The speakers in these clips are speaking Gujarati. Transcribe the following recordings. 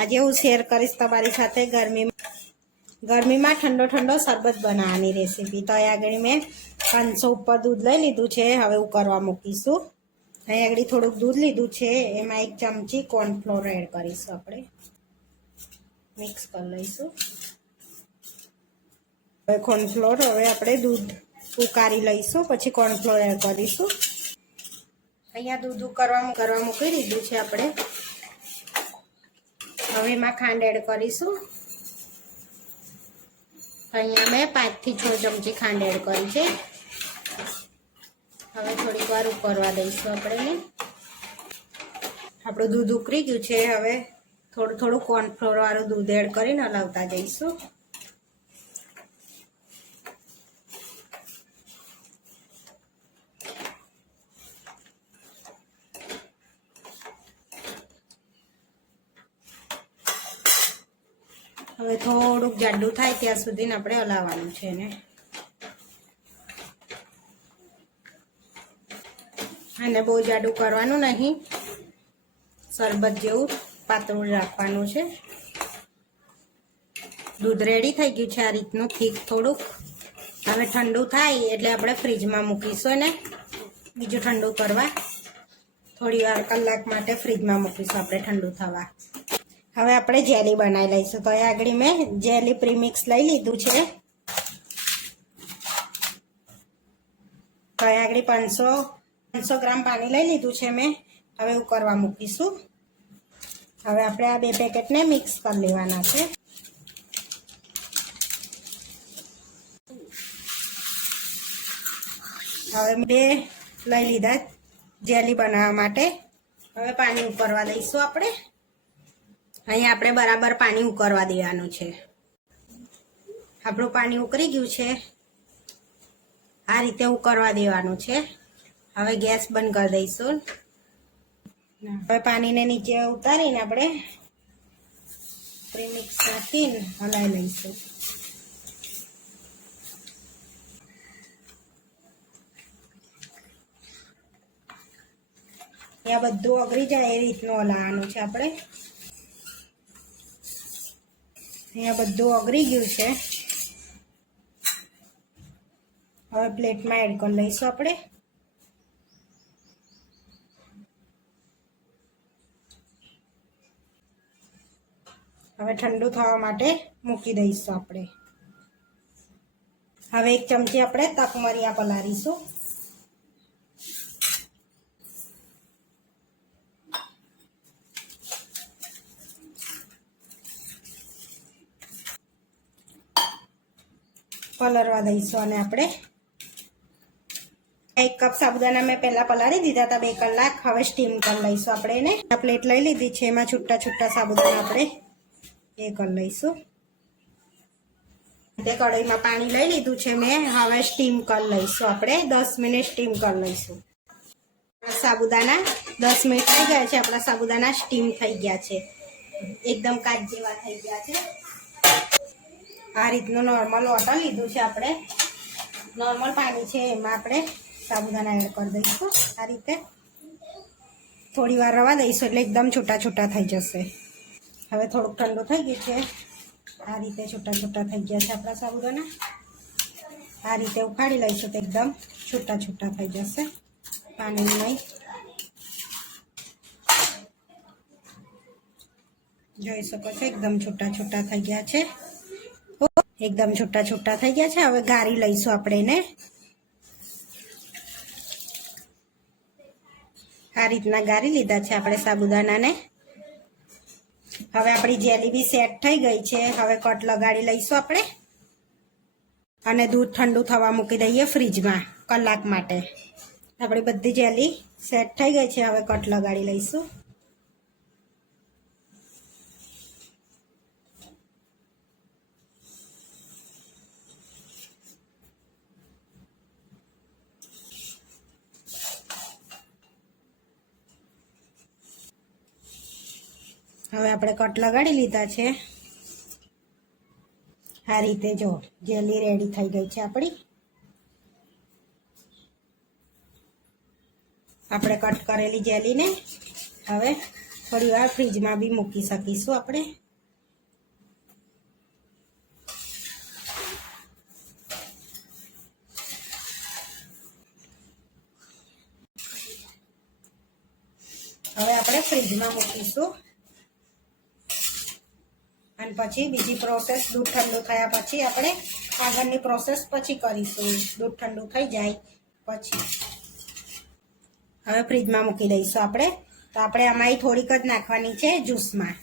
આજે હું શેર કરીશ તમારી સાથે ગરમીમાં ગરમીમાં ઠંડો ઠંડો શરબત બનાવવાની રેસીપી તો અહીં આગળ મેં પાંચસો ઉપર દૂધ લઈ લીધું છે. હવે ઉકળવા મૂકીશું. અહીં આગળ થોડુંક દૂધ લીધું છે. એમાં એક ચમચી કોર્નફ્લોર એડ કરીશું આપણે. મિક્સ કરી લઈશું. હવે કોર્નફ્લોર હવે આપણે દૂધ ઉકાળી લઈશું. પછી કોર્નફ્લોર એડ કરીશું. અહીંયા દૂધ ઉકળવા કરવા મૂકી દીધું છે આપણે. હવે એમાં ખાંડ એડ કરીશું. અહીંયા મેં પાંચથી છ ચમચી ખાંડ એડ કરી છે. હવે થોડીક વાર ઉકળવા દઈશું આપણે. આપણું દૂધ ઉકળી ગયું છે. હવે થોડું થોડું કોર્નફ્લોર વાળું દૂધ એડ કરીને હલાવતા જઈશું. હવે થોડુંક જાડું થાય ત્યાં સુધી આપણે હલાવવાનું છે એને. અને બહુ જાડું કરવાનું નહીં. શરબત જેવું પાતળું રાખવાનું છે. દૂધ રેડી થઈ ગયું છે આ રીતનું થીક થોડુંક. હવે ઠંડુ થાય એટલે આપણે ફ્રીજમાં મૂકીશું ને બીજું ઠંડુ કરવા. થોડી વાર કલાક માટે ફ્રીજમાં મૂકીશું આપણે ઠંડુ થવા. હવે આપણે જેલી બનાવી લઈશું. તો આગળ મેં જેલી પ્રીમિક્સ લઈ લીધું છે. તો આગળ પાંચસો પાંચસો ગ્રામ પાણી લઈ લીધું છે મેં. હવે ઉકળવા મૂકીશું. હવે આપણે આ બે પેકેટને મિક્સ કરી લેવાના છે. હવે બે લઈ લીધા જેલી બનાવવા માટે. હવે પાણી ઉકળવા દઈશું આપણે. અહીંયા આપણે બરાબર પાણી ઉકળવા દેવાનું છે. આપણું પાણી ઉકળી ગયું છે. આ રીતે ઉકળવા દેવાનું છે. હવે ગેસ બંધ કરી દઈશું. હવે પાણીને નીચે ઉતારીને આપણે પ્રીમિક્સ નાખીને હલાવી લઈશું. અહીંયા બધું અઘરી જાય એ રીતનું હલાવવાનું છે આપણે. અહીંયા બધું ઓગળી ગયું છે. હવે પ્લેટમાં એડ કરી લઈશું આપણે. હવે ઠંડુ થવા માટે મૂકી દઈશું આપણે. હવે એક ચમચી આપણે તકમરિયા પલારીશું પલરવા દઈશું અને આપણે એક કપ સાબુદાના મેં પહેલા પલાળી દીધા હતા બે કલાક. હવે સ્ટીમ કરી લઈશું આપણે એને. પ્લેટ લઈ લીધી છે. એમાં છૂટા છૂટા સાબુદાના આપણે એ કરી લઈશું. તે કઢાઈમાં પાણી લઈ લીધું છે મેં. હવે સ્ટીમ કરી લઈશું આપણે. દસ મિનિટ સ્ટીમ કરી લઈશું. સાબુદાણા દસ મિનિટ થઈ ગયા છે. આપણા સાબુદાણા સ્ટીમ થઈ ગયા છે. એકદમ કાચ જેવા થઈ ગયા છે. આ રીતનું નોર્મલ વોટર લીધું છે આપણે. નોર્મલ પાણી છે એમાં આપણે સાબુદાણા એડ કરી દઈશું. આ રીતે થોડી વાર રવા દઈશું એટલે એકદમ છૂટા છૂટા થઈ જશે. હવે થોડુંક ઠંડુ થઈ ગયું છે. આ રીતે છૂટા છૂટા થઈ ગયા છે આપણા સાબુદાણા. આ રીતે ઉખાડી લઈશું તો એકદમ છૂટા છૂટા થઈ જશે. પાણી નહીં. જોઈ શકો છો, એકદમ છૂટા છૂટા થઈ ગયા છે. એકદમ છૂટા છૂટા થઈ ગયા છે. હવે ગારી લઈશું આપણે એને. આ રીતના ગારી લીધા છે આપણે સાબુદાણાને હવે આપણી જેલી બી સેટ થઈ ગઈ છે. હવે કટ લગાડી લઈશું આપણે. અને દૂધ ઠંડુ થવા મૂકી દઈએ ફ્રીજમાં કલાક માટે. આપણી બધી જેલી સેટ થઈ ગઈ છે. હવે કટ લગાડી લઈશું. હવે આપણે કટ લગાડી લીધા છે. આ રીતે જો, જેલી રેડી થઈ ગઈ છે આપણી. આપણે કટ કરેલી જેલીને હવે થોડી વાર ફ્રીજમાં બી મૂકી શકીશું આપણે. હવે આપણે ફ્રીજમાં મૂકીશું. અને પછી બીજી પ્રોસેસ દૂધ ઠંડુ થયા પછી આપણે આગળની પ્રોસેસ પછી કરીશું. દૂધ ઠંડુ થઈ જાય પછી. હવે ફ્રીજમાં મૂકી દઈશું આપણે. તો આપણે આમાં થોડીક જ નાખવાની છે જ્યુસમાં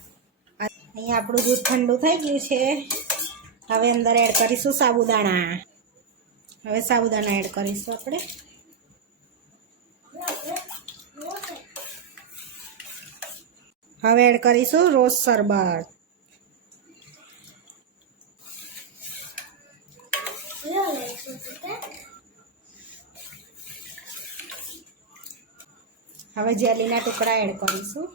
અહીંયા આપણું દૂધ ઠંડુ થઈ ગયું છે. હવે અંદર એડ કરીશું સાબુદાણા. હવે સાબુદાણા એડ કરીશું આપણે. હવે એડ કરીશું રોઝ શરબત. હવે જેલીના ટુકડા એડ કરીશું.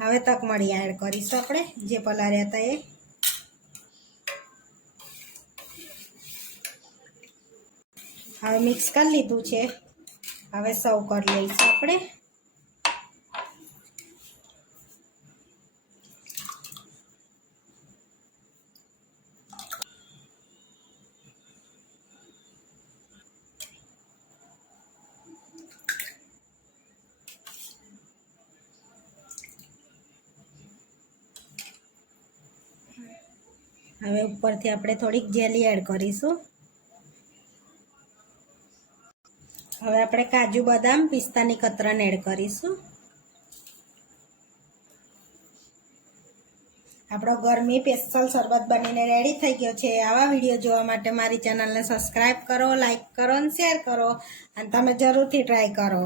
હવે તકમળી એડ કરીશું આપણે, જે પલાર્યા હતા એ. હવે મિક્સ કરી લીધું છે. હવે સર્વ કરી લઈશું આપણે. હવે ઉપરથી આપણે થોડીક જેલી એડ કરીશું. હવે આપણે કાજુ બદામ પિસ્તાની કતરણ એડ કરીશું. આપણો ગરમી પેસ્ટલ શરબત બનીને રેડી થઈ ગયો છે. આવા વીડિયો જોવા માટે મારી ચેનલને સબસ્ક્રાઈબ કરો લાઈક કરો અને શેર કરો. અને તમે જરૂરથી ટ્રાય કરો.